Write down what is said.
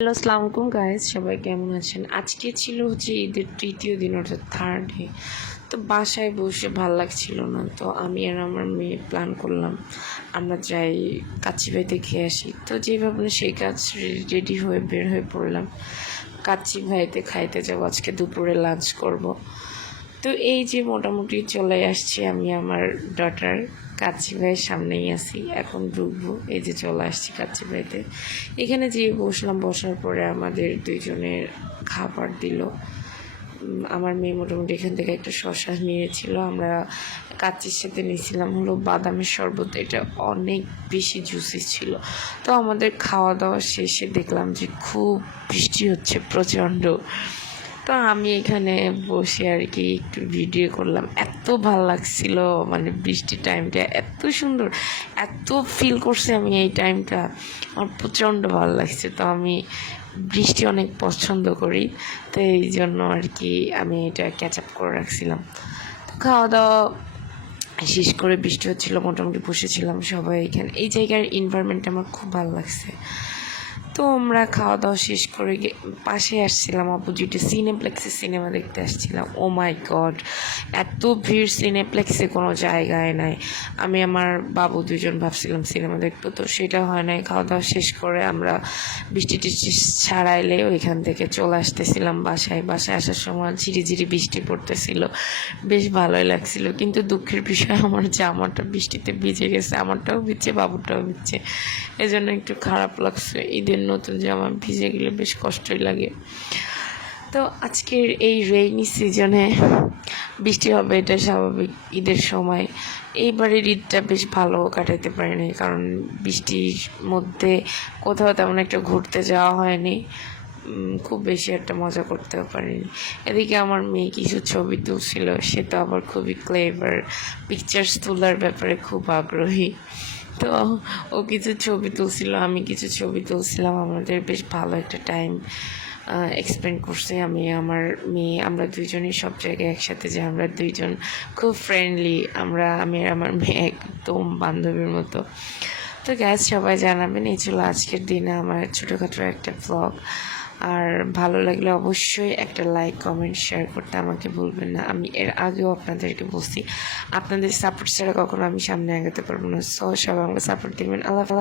Hello আসসালামু আলাইকুম সবাই কেমন আছেন? আজকে ছিল হচ্ছে ঈদের তৃতীয় দিন, অর্থাৎ থার্ড ডে তো বাসায় বসে ভালো লাগছিল না, তো আমি আর আমার মেয়ে প্ল্যান করলাম, আমরা যাই কাচ্চি ভাইতে খেয়ে আসি। তো যে ভাবলাম সেই কাজ রেডি হয়ে বের হয়ে পড়লাম। কাচ্চি ভাইতে খাইতে যাব, আজকে দুপুরে লাঞ্চ করব। তো এই যে মোটামুটি চলে আসছি আমি আমার ডটার কাচ্চি ভাইয়ের সামনেই আছি, এখন ঢুকবো, এই যে চলে আসছি কাচ্চি ভাইতে এখানে যেয়ে বসলাম, বসার পরে আমাদের দুইজনের খাবার দিল। আমার মেয়ে মোটামুটি এখান থেকে একটা শশা নিয়েছিল। আমরা কাচ্চির সাথে নিয়েছিলাম হলো বাদামের শরবত, এটা অনেক বেশি জুসি ছিল। তো আমাদের খাওয়া দাওয়া শেষে দেখলাম যে খুব বৃষ্টি হচ্ছে প্রচণ্ড। তো আমি এখানে বসে আর কি একটু ভিডিও করলাম। এত ভালো লাগছিল মানে বৃষ্টি টাইমটা এত সুন্দর, এত ফিল করছে আমি এই টাইমটা আমার প্রচণ্ড ভালো লাগছে, তো আমি বৃষ্টি অনেক পছন্দ করি, তো এই জন্য আর কি আমি এটা ক্যাচ আপ করে রাখছিলাম। তো খাওয়া দাওয়া শেষ করে বৃষ্টি হচ্ছিল, মোটামুটি বসেছিলাম সবাই এখানে। এই জায়গার এনভায়রনমেন্টটা আমার খুব ভালো লাগছে। তো আমরা খাওয়া দাওয়া শেষ করে পাশে আসছিলাম অপোজিটে সিনেপ্লেক্সে সিনেমা দেখতে আসছিলাম। ও মাই গড এত ভিড় সিনেপ্লেক্সে কোনো জায়গায় নাই। আমি আমার বাবু দুজন ভাবছিলাম সিনেমা দেখব, তো সেটা হয় নাই। খাওয়া দাওয়া শেষ করে আমরা বৃষ্টি টিষ্টি ছাড়াইলে ওইখান থেকে চলে আসতেছিলাম বাসায়। বাসায় আসার সময় ঝিরি ঝিরি বৃষ্টি পড়তেছিল। বেশ ভালোই লাগছিল, কিন্তু দুঃখের বিষয় আমার জামাটা বৃষ্টিতে ভিজে গেছে, আমারটাও ভিজছে, বাবুরটাও ভিজছে। জন্য একটু খারাপ লাগছে। ঈদের নতুন জামা ভিজে গেলে বেশ কষ্টই লাগে। তো আজকের এই রেইনি সিজনে বৃষ্টি হবে, এটা স্বাভাবিক ঈদের সময়। এইবারের ঈদটা বেশ ভালো কাটাতে পারিনি, কারণ বৃষ্টির মধ্যে কোথাও তেমন একটা ঘুরতে যাওয়া হয়নি। খুব বেশি একটা মজা করতেও পারিনি। এদিকে আমার মেয়ে কিছু ছবি তুলছিল, সে তো আবার খুবই ক্লেভার পিকচার্স তোলার ব্যাপারে খুব আগ্রহী। তো ও কিছু ছবি তুলছিল, আমি কিছু ছবি তুলছিলাম। আমাদের বেশ ভালো একটা টাইম এক্সপ্লেন করছে। আমি, আমার মেয়ে, আমরা দুইজনই সব জায়গায় একসাথে যে আমরা দুইজন খুব ফ্রেন্ডলি আমরা, আমি আর আমার মেয়ে একদম বান্ধবীর মতো। তো গ্যাস সবাই জানাবেন, এই ছিল আজকের দিনে আমার ছোটোখাটো একটা ব্লগ আর ভালো লাগলে অবশ্যই একটা লাইক কমেন্ট শেয়ার করতে আমাকে বলবেন না। আমি এর আগেও আপনাদেরকে বলছি, আপনাদের সাপোর্ট ছাড়া কখনো আমি সামনে আগাতে পারব না। সো সবাই আমাকে সাপোর্ট দিবেন। আল্লাহ